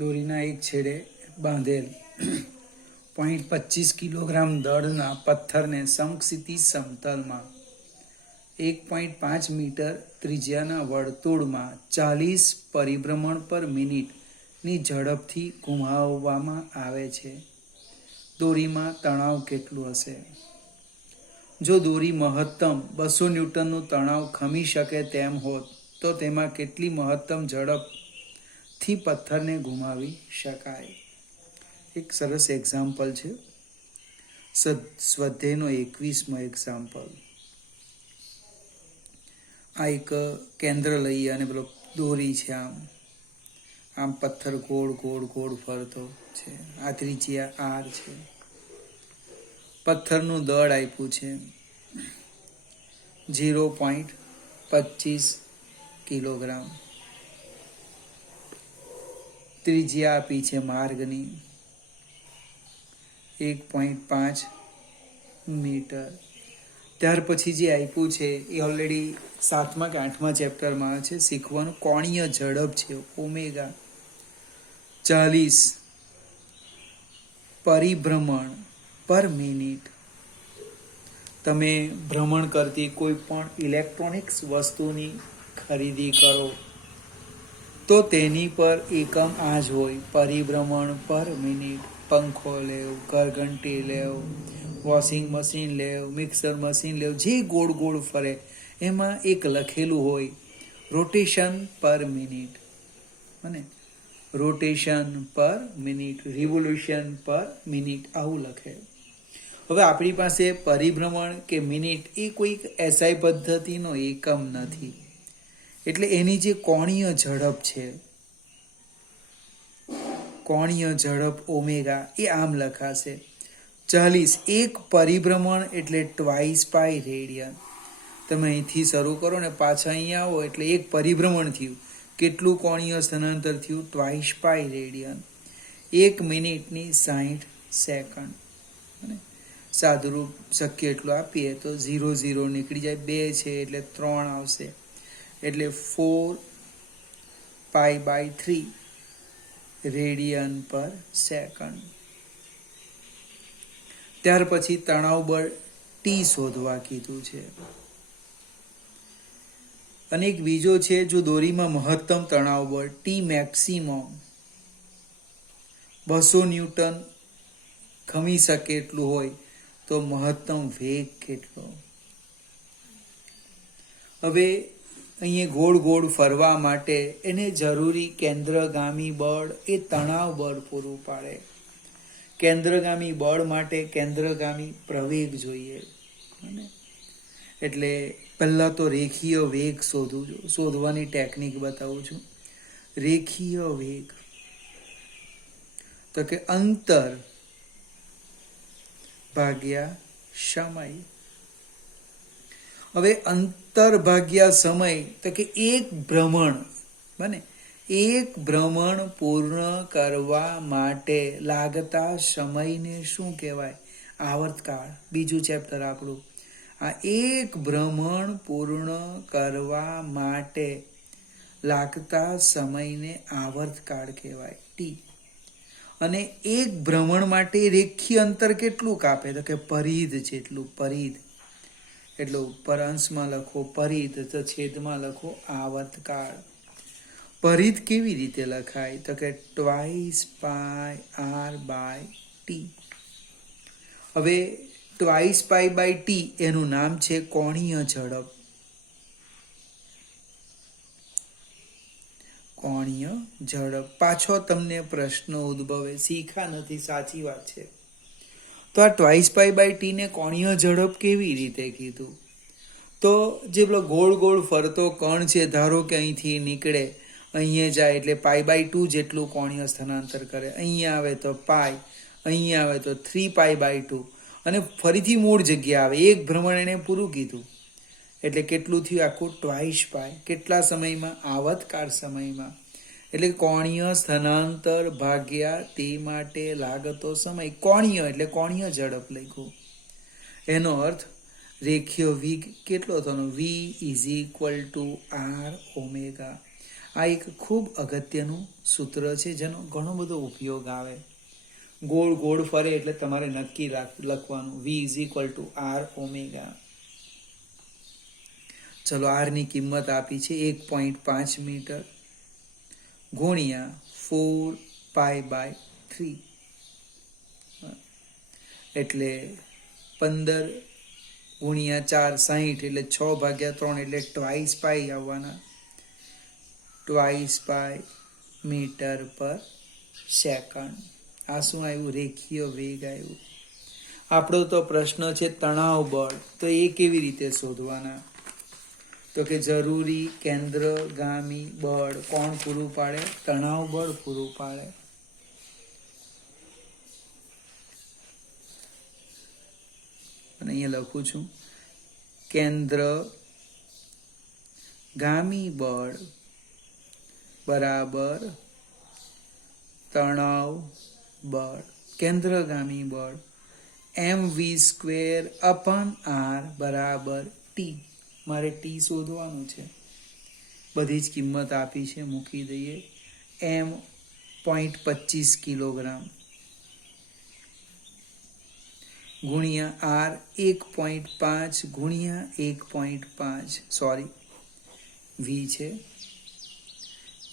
દોરીના એક છેડે બાંધેલ 0.25 કિલોગ્રામ દળના પથ્થરને સમક્ષિતિજ સમતલમાં 1.5 મીટર ત્રિજ્યાના વર્તુળમાં 40 પરિભ્રમણ પર મિનિટની ઝડપથી ઘુમાવવામાં આવે છે. દોરીમાં તણાવ કેટલું હશે? જો દોરી મહત્તમ 200 ન્યૂટનનું તણાવ ખમી શકે તેમ હોત તો તેમાં કેટલી મહત્તમ ઝડપથી પથ્થરને ઘુમાવી શકાય? એક સરસ એક્ઝામ્પલ છે, સ્વાધ્યાયનો 21મો એક્ઝામ્પલ. આ એક કેન્દ્ર લઈએ અને પેલો દોરી છે, આમ પથ્થર ગોળ ગોળ ગોળ ફરતો છે. આ ત્રિજ્યા આર છે. પથ્થરનું દળ આપ્યું છે 0.25 કિલોગ્રામ. ત્રિજ્યા આપી છે માર્ગની 1.5 મીટર. ત્યાર પછી જે આપ્યું છે એ ઓલરેડી 7મા કે 8મા ચેપ્ટરમાં આવે છે, શીખવાનું. કોણીય ઝડપ છે ઓમેગા. 40 પરિભ્રમણ પર મિનિટ. તમે ભ્રમણ કરતી કોઈ પણ ઇલેક્ટ્રોનિક્સ વસ્તુની ખરીદી કરો તો તેની પર એકમ આ જ હોય, પરિભ્રમણ પર મિનિટ. પંખો લેવ, ઘરઘંટી લેવ, વોશિંગ મશીન લેવ, મિક્સર મશીન લેવ, જે ગોળ ગોળ ફરે એમાં એક લખેલું હોય રોટેશન પર મિનિટ. અને રોટેશન પર મિનિટ, રિવોલ્યુશન પર મિનિટ, આવું લખે. હવે આપણી પાસે પરિભ્રમણ કે મિનિટ એ કોઈક એસઆઈ પદ્ધતિનો એકમ નથી, એટલે એની જે કોણીય ઝડપ છે, કોણીય ઝડપ ઓમેગા, એ આમ લખાશે 40. એક પરિભ્રમણ એટલે 2 પાઈ રેડિયન. તમે અહીંથી શરૂ કરો ને પાછા અહીંયા આવો એટલે એક પરિભ્રમણ થયું. કેટલું કોણીય સ્થળાંતર થયું? 2 પાઈ રેડિયન. 1 મિનિટની 60 સેકન્ડ. સાદુરૂપ શક્ય એટલું આપીએ તો 0 0 નીકળી જાય, 2 છે એટલે 3 આવશે, એટલે 4 પાઈ બાય 3 રેડિયન પર સેકન્ડ. ત્યાર પછી તણાવ બળ ટી શોધવા કીધું છે. અને એક બીજો છે, જો દોરીમાં મહત્તમ તણાવ બળ ટી મેક્સિમમ 200 ન્યૂટન ખમી શકે એટલું હોય તો મહત્તમ વેગ કેટલો? હવે અહીંયા ગોળ ગોળ ફરવા માટે એને જરૂરી કેન્દ્રગામી બળ એ તણાવ બળ પૂરું પાડે. કેન્દ્રગામી બળ માટે કેન્દ્રગામી પ્રવેગ જોઈએ. એટલે પહેલાં તો રેખીય વેગ શોધવાની ટેકનિક બતાવું છું. રેખીય વેગ તો કે અંતર ભાગ્યા સમય. હવે અંતર ભાગ્યા સમય તો કે એક ભ્રમણ બને. એક ભ્રમણ પૂર્ણ કરવા માટે લાગતા સમયને શું કહેવાય? આવર્તકાળ. બીજું ચેપ્ટર આપણું. આ એક ભ્રમણ પૂર્ણ કરવા માટે લાગતા સમયને આવર્તકાળ કહેવાય, ટી. અને એક ભ્રમણ માટે રેખીય અંતર કેટલું કાપે? તો કે પરિધ જેટલું. પરિધ એટલે ઉપર અંશમાં લખો પરિધ, તો છેદમાં લખો આવર્તકાળ. પરિધ કેવી રીતે લખાય? તો કે 2 પાઈ આર બાય ટી. હવે 2 પાઈ બાય ટી એનું નામ છે કોણીય ઝડપ. કોણીય ઝડપ. પાછો તમને પ્રશ્ન ઉદ્ભવે, શીખા નથી, સાચી વાત છે. તો આ 2 પાઈ બાય ટી ને કોણીય ઝડપ કેવી રીતે કીધું? તો જે પેલો ગોળ ગોળ ફરતો કણ છે, ધારો કે અહીંથી નીકળે, અહીંયા જાય એટલે પાઈ બાય 2 જેટલું કોણીય સ્થળાંતર કરે. અહીંયા આવે તો પાઈ, અહીંયા આવે તો 3 પાઈ બાય 2, અને ફરીથી મૂળ જગ્યા આવે. એક ભ્રમણ એને પૂરું કીધું એટલે કેટલું થયું? આખું 2 પાઈ. કેટલા સમયમાં? આવર્તકાળ સમયમાં. એટલે કોણીય સ્થળાંતર ભાગ્યા તે માટે લાગતો સમય. કોણીય એટલે કોણીય ઝડપ લખ્યું. એનો અર્થ રેખીય વેગ કેટલો થવાનો? V = R omega. આ એક ખૂબ અગત્યનું સૂત્ર છે જેનો ઘણો બધો ઉપયોગ આવે. ગોળ ગોળ ફરે એટલે તમારે નક્કી લખવાનું V is equal to R omega. ચલો આરની કિંમત આપી છે 1.5 મીટર ગુણ્યા 4π/3 એટલે 15 ગુણ્યા 4 60 એટલે 6/3 એટલે ટ્વાઇસ પાઈ આવવાના. ટ્વાઇસ પાઈ મીટર પર સેકન્ડ. આ શું આવ્યું? રેખીય વેગ આવ્યું. આપણો તો પ્રશ્ન છે તણાવ બળ, તો એ કેવી રીતે શોધવાના? તો કે જરૂરી કેન્દ્રગામી બળ કોણ પૂરું પાડે? તણાવ બળ પૂરું પાડે. અને અહીંયા લખું છું કેન્દ્રગામી બળ બરાબર તણાવ બળ. કેન્દ્રગામી બળ mv²/r બરાબર t. મારે t શોધવાનું છે. બધી જ કિંમત આપી છે, મૂકી દઈએ. m.25 કિલોગ્રામ ગુણ્યા r 1.5 ગુણ્યા 1.5 સોરી v છે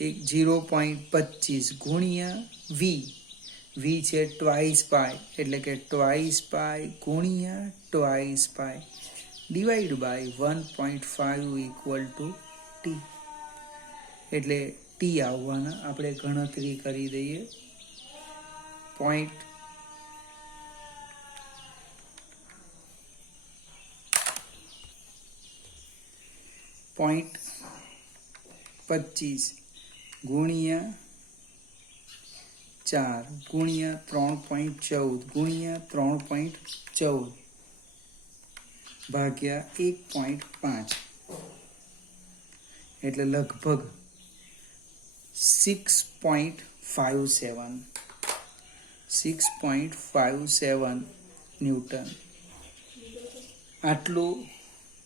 0.25 ગુણ્યા v છે ટ્વાઇસ પાઈ એટલે કે ટ્વાઇસ પાઈ ગુણ્યા twice pi divide by 1.5 equal to t. એટલે t આવવાના. આપણે ગણતરી કરી દઈએ. 0.25 ગુણ્યા 4 ગુણ્યા 3.14 ગુણ્યા 3.14 ભાગ્યા 1.5 એટલે લગભગ 6.57 ન્યૂટન. આટલું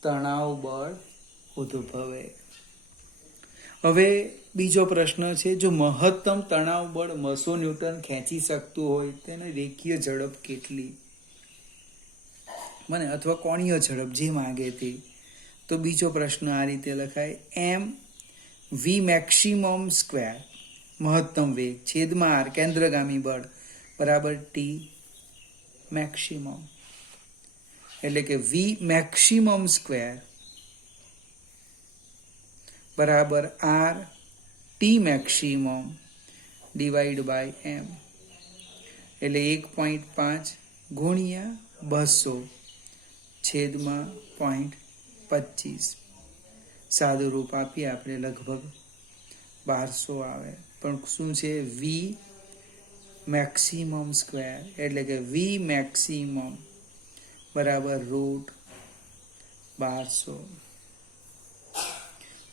તણાવ બળ ઉદ્ભવે. હવે બીજો પ્રશ્ન છે, જો મહત્તમ તણાવ બળ 200 ન્યૂટન ખેંચી શકતું હોય તેની રેખીય ઝડપ કેટલી? મને અથવા કોણીય ઝડપ જે માગે તે. તો બીજો પ્રશ્ન આ રીતે લખાય m v મેક્સિમમ સ્ક્વેર મહત્તમ વેગ છેદમાં r કેન્દ્રગામી બળ બરાબર t મેક્સિમમ. એટલે કે v મેક્સિમમ સ્ક્વેર બરાબર r t maximum divide by m. એટલે 1.5 ગુણ્યા 200 છેદમાં 0.25. સાદું રૂપ આપીએ આપણે લગભગ 1200 આવે. પણ શું છે? v મેક્સિમમ સ્ક્વેર એટલે કે v મેક્સિમમ બરાબર √1200.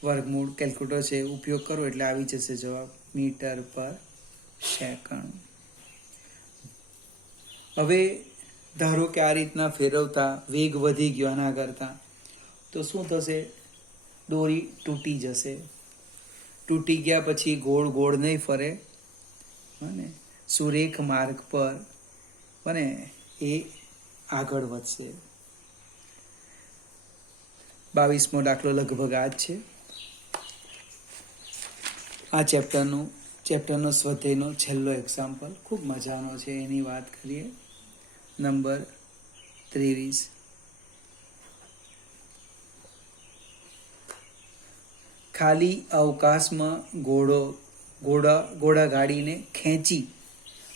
વર્ગમૂળ કેલ્ક્યુલેટર છે ઉપયોગ કરો એટલે આવી જશે જવાબ મીટર પર સેકન્ડ. હવે ધારો કે આ રીતના ફેરવતા વેગ વધી ગયો આના કરતા, તો શું થશે? દોરી તૂટી જશે. તૂટી ગયા પછી ગોળ ગોળ નહીં ફરે અને સુરેખ માર્ગ પર અને એ આગળ વધશે. 22મો દાખલો લગભગ આ જ છે. આ ચેપ્ટરનો સ્વાધ્યાયનો છેલ્લો એક્ઝામ્પલ ખૂબ મજાનો છે, એની વાત કરીએ. નંબર 23. ખાલી અવકાશમાં ઘોડા ગાડીને ખેંચી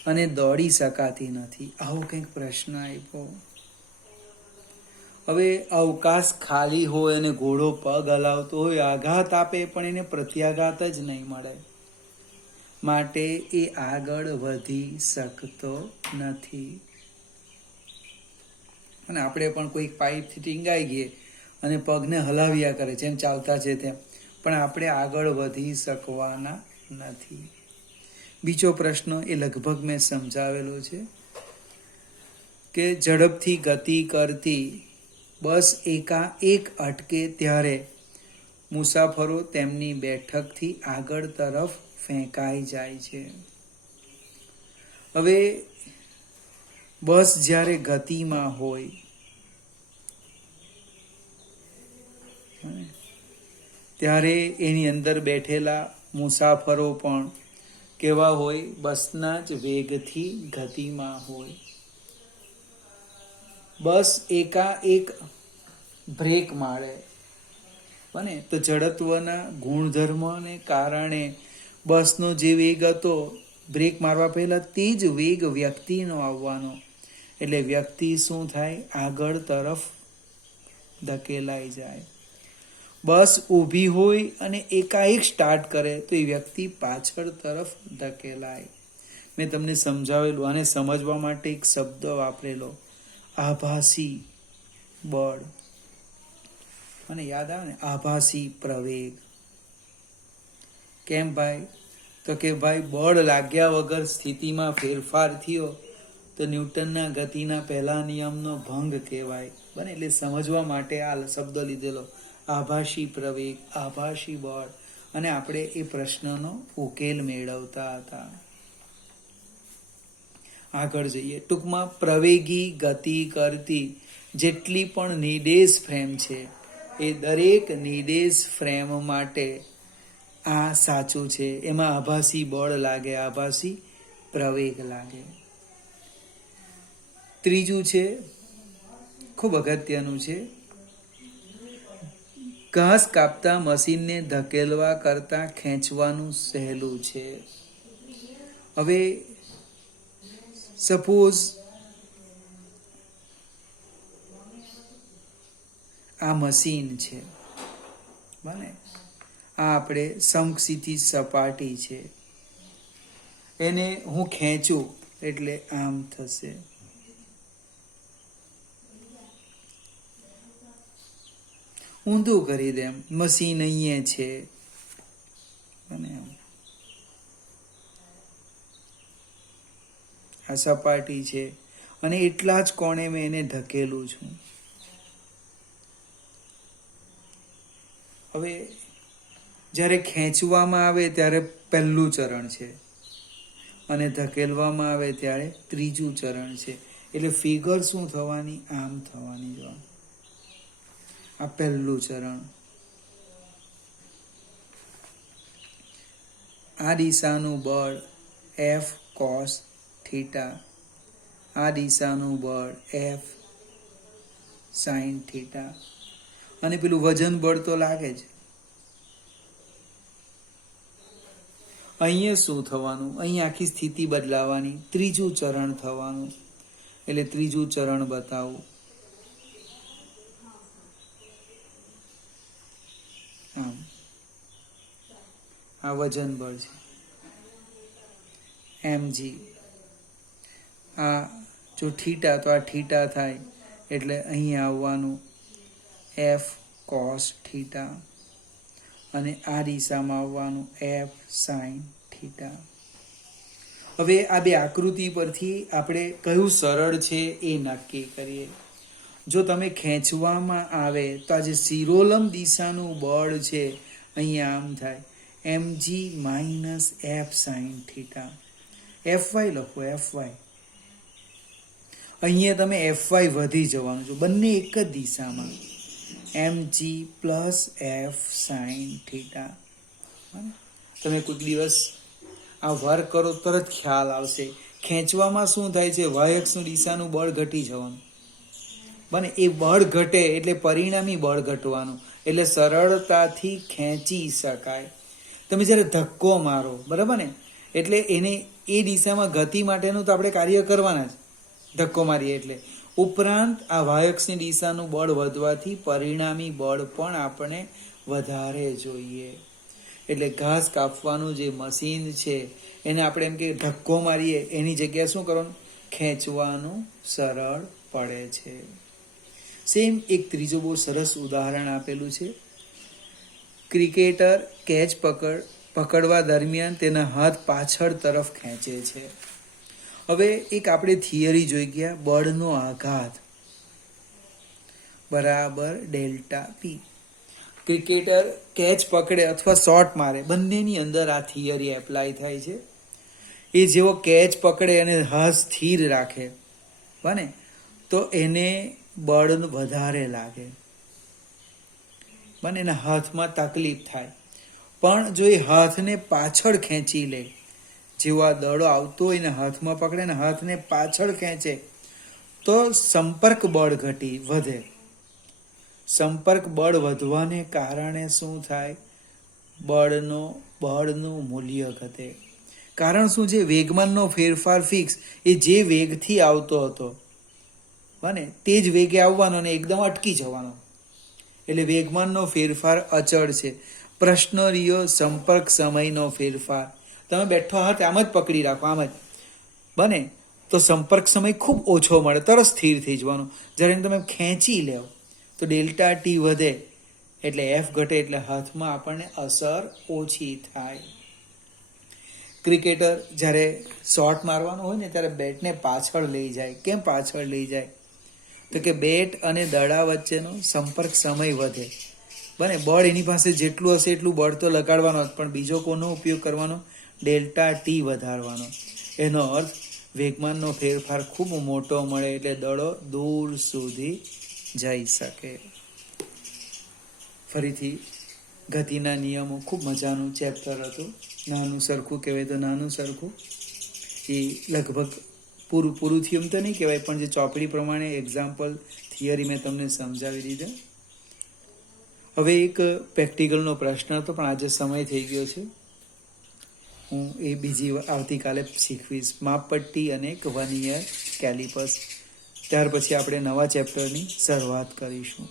અને દોડી શકાતી નથી. આવો કંઈક પ્રશ્ન આપ્યો. હવે અવકાશ ખાલી હોય અને ઘોડો પગ હલાવતો હોય, આઘાત આપે પણ એને પ્રત્યાઘાત જ નહીં મળે, માટે એ આગળ વધી શકતો નથી. અને આપણે પણ કોઈક પાઇપથી ટીંગાઈ ગઈએ અને પગને હલાવ્યા કરે જેમ ચાલતા છે તેમ, પણ આપણે આગળ વધી શકવાના નથી. બીજો પ્રશ્ન એ લગભગ મેં સમજાવેલો છે કે ઝડપથી ગતિ કરતી બસ એકાએક અટકે ત્યારે મુસાફરો તેમની બેઠકથી આગળ તરફ ફેંકાઈ જાય છે. હવે બસ જ્યારે ગતિમાં હોય ત્યારે એની અંદર બેઠેલા મુસાફરો પણ કેવા હોય? બસના જ વેગથી ગતિમાં હોય. બસ એકાએક બ્રેક મારે બને તો જડત્વના ગુણધર્મને કારણે બસનો જે વેગ હતો બ્રેક મારવા પહેલા તે જ વેગ વ્યક્તિનો આવવાનો. એટલે વ્યક્તિ શું થાય? આગળ તરફ ધકેલાઈ જાય. બસ ઊભી હોય અને એકાએક સ્ટાર્ટ કરે તો એ વ્યક્તિ પાછળ તરફ ધકેલાય. મેં તમને સમજાવેલું. આને સમજવા માટે એક શબ્દ વાપરેલો, આભાસી બળ. મને યાદ આવે ને, આભાસી પ્રવેગ. કેમ ભાઈ? તો કે ભાઈ બળ લાગ્યા વગર સ્થિતિમાં ફેરફાર થયો તો ન્યૂટનના ગતિના પહેલા નિયમનો ભંગ કહેવાય. બને એટલે સમજવા માટે આ શબ્દ લીધેલો, આભાસી પ્રવેગ, આભાસી બળ. અને આપણે એ પ્રશ્નનો ઉકેલ મેળવતા હતા. આગળ જઈએ. ટૂંકમાં પ્રવેગી ગતિ કરતી જેટલી પણ નિર્દેશ ફ્રેમ છે એ દરેક નિર્દેશ ફ્રેમ માટે આ સાચું છે. એમાં આભાસી બળ લાગે, આભાસી પ્રવેગ લાગે. ત્રીજું છે, ખૂબ અગત્યનું છે, ઘાસ કાપતા મશીનને ધકેલવા કરતા ખેંચવાનું સહેલું છે. હવે સપોઝ આ મશીન છે, બને આ આપણે સમક્ષિતિજ સપાટી છે, એને હું ખેંચું એટલે આમ થશે. ઊંધું કરી દેમ, મશીન અહીંયા છે, બને આ સપાટી છે અને એટલા જ કોણે મેં એને ધકેલું છું. હવે જ્યારે ખેંચવામાં આવે ત્યારે પહેલું ચરણ છે અને ધકેલવામાં આવે ત્યારે ત્રીજું ચરણ છે. એટલે ફિગર શું થવાની? આમ થવાની. જો આ પહેલું ચરણ, આ દિશાનું બળ F cos થીટા, આ દિશાનું બળ F sin થીટા. અને પેલું વજન બળ તો લાગે જ. અહીંયા શું થવાનું? અહીંયા આખી સ્થિતિ બદલાવાની, ત્રીજું ચરણ થવાનું. એટલે ત્રીજું ચરણ બતાવું. આમ આ વજન બળ છે mg. આ જો થીટા તો આ થીટા થાય એટલે અહીં આવવાનું F cos થીટા અને આ દિશામાં આવવાનું F sin થીટા. હવે આ બે આકૃતિ પરથી આપણે કયું સરળ છે એ નક્કી કરીએ. જો તમે ખેંચવામાં આવે તો આ જે શિરોલંબ દિશાનું બળ છે અહીંયા આમ થાય mg minus F sin theta. fy લખો, fy. અહીંયા તમે fy વધી જવાનું છે, બંને એક જ દિશામાં. mg plus F sin theta. તમે કોઈ દિવસ આ વર્ક કરો તરત ખ્યાલ આવશે. ખેંચવામાં શું થાય છે? y અક્ષની દિશાનું બળ ઘટી જવાનું. બને એ બળ ઘટે એટલે પરિણામી બળ ઘટવાનું. એટલે સરળતાથી ખેંચી શકાય. તમે જ્યારે ધક્કો મારો, બરાબર ને, એટલે એને એ દિશામાં ગતિ માટેનું તો આપણે કાર્ય કરવાના જ, ધક્કો મારીએ એટલે. ઉપરાંત આ y અક્ષની દિશાનું બળ વધવાથી પરિણામી બળ પણ આપણે વધારે જોઈએ. એટલે ઘાસ કાપવાનું જે મશીન છે એને આપણે એમ કે ધક્કો મારીએ એની જગ્યાએ શું કરવાનું? ખેંચવાનું સરળ પડે છે. સેમ એક ત્રીજો બહુ સરસ ઉદાહરણ આપેલું છે. ક્રિકેટર કેચ પકડવા દરમિયાન તેના હાથ પાછળ તરફ ખેંચે છે. હવે એક આપણે થિયરી જોઈ ગયા, બળનો આઘાત બરાબર ડેલ્ટા પી. ક્રિકેટર કેચ પકડે અથવા શોટ મારે, બંનેની અંદર આ થિયરી એપ્લાય થાય છે. એ જેવો કેચ પકડે અને હાથ સ્થિર રાખે, બને તો એને બળ વધારે લાગે, બને એના હાથમાં તકલીફ થાય. પણ જો એ હાથને પાછળ ખેંચી લે, જેવો આ દડો આવતો હોય ને હાથમાં પકડે ને હાથને પાછળ ખેંચે, તો સંપર્ક બળ વધે. સંપર્ક બળ વધવાને કારણે શું થાય? બળનું મૂલ્ય ઘટે. કારણ શું છે? વેગમાનનો ફેરફાર ફિક્સ, એ જે વેગથી આવતો હતો બને તે જ વેગે આવવાનો અને એકદમ અટકી જવાનો, એટલે વેગમાનનો ફેરફાર અચળ છે. પ્રશ્ન રહ્યો સંપર્ક સમયનો ફેરફાર. તમે બેઠો હાથ આમ જ પકડી રાખો, આમ જ બને તો સંપર્ક સમય ખૂબ ઓછો મળે, તરત સ્થિર થઈ જવાનો. જ્યારે તમે ખેંચી લો તો ડેલ્ટા ટી વધે, એટલે એફ ઘટે, એટલે હાથમાં આપણને અસર ઓછી થાય. ક્રિકેટર જ્યારે શોટ મારવાનો હોય ને ત્યારે બેટને પાછળ લઈ જાય. કેમ પાછળ લઈ જાય? તો કે બેટ અને દડા વચ્ચેનો સંપર્ક સમય વધે, બને બળ એની પાસે જેટલું હશે એટલું બળ તો લગાડવાનો જ, પણ બીજો કોનો ઉપયોગ કરવાનો? ડેલ્ટા ટી વધારવાનો. એનો અર્થ વેગમાનનો ફેરફાર ખૂબ મોટો મળે, એટલે દડો દૂર સુધી જઈ શકે. ફરીથી ગતિના નિયમો, ખૂબ મજાનું ચેપ્ટર હતું. નાનું સરખું કહેવાય તો નાનું સરખું, એ લગભગ પૂરું થયું એમ તો નહીં કહેવાય, પણ જે ચોપડી પ્રમાણે એક્ઝામ્પલ થિયરી મેં તમને સમજાવી દીધા. હવે એક પ્રેક્ટિકલનો પ્રશ્ન હતો, પણ આજે સમય થઈ ગયો છે. હું એ બીજી આવતીકાલે શીખવીશ. માપપટ્ટી અને વર્નિયર કેલિપર્સ. ત્યાર પછી આપણે નવા ચેપ્ટરની શરૂઆત કરીશું.